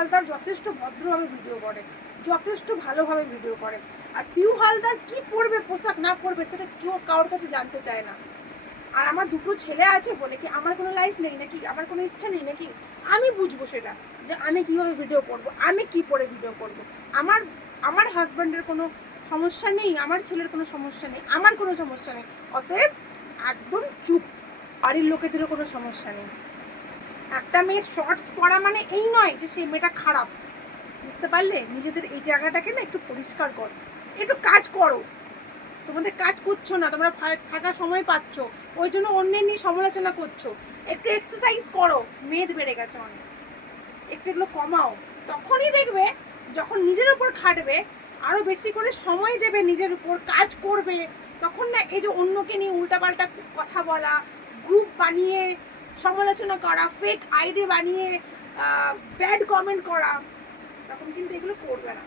হালদার যথেষ্ট ভদ্রভাবে ভিডিও করে, যথেষ্ট ভালোভাবে ভিডিও করে। আর পিউ হালদার কি পরবে, পোশাক না পরবে, সেটা কেউ কারোর কাছে জানতে চায় না। আর আমার দুটো ছেলে আছে বলে কি আমার কোনো লাইফ নেই নাকি, আমার কোনো ইচ্ছা নেই নাকি? আমি বুঝবো সেটা, যে আমি কীভাবে ভিডিও করব, আমি কি পরে ভিডিও করব। আমার আমার হাজব্যান্ডের কোনো সমস্যা নেই, আমার ছেলের কোনো সমস্যা নেই, আমার কোনো সমস্যা নেই। অতএব একদম চুপ। বাড়ির লোকেদেরও কোনো সমস্যা নেই। একটা মেয়ে শর্টস পরা মানে এই নয় যে সেই মেয়েটা খারাপ। বুঝতে পারলে? নিজেদের এই জায়গাটাকে না একটু পরিষ্কার করো, একটু কাজ করো। তোমাদের কাজ করছো না, তোমরা ফাঁকা সময় পাচ্ছ, ওই জন্য অন্যের নিয়ে সমালোচনা করছো। একটু এক্সারসাইজ করো, মেদ বেড়ে গেছে অনেক, একটু এগুলো কমাও। তখনই দেখবে যখন নিজের উপর খাটবে, আরো বেশি করে সময় দেবে, নিজের উপর কাজ করবে, তখন না এই যে অন্যকে নিয়ে উল্টাপাল্টা কথা বলা, গ্রুপ বানিয়ে সমালোচনা করা, ফেক আইডি বানিয়ে ব্যাড কমেন্ট করা, তখন কিন্তু এগুলো করবে না।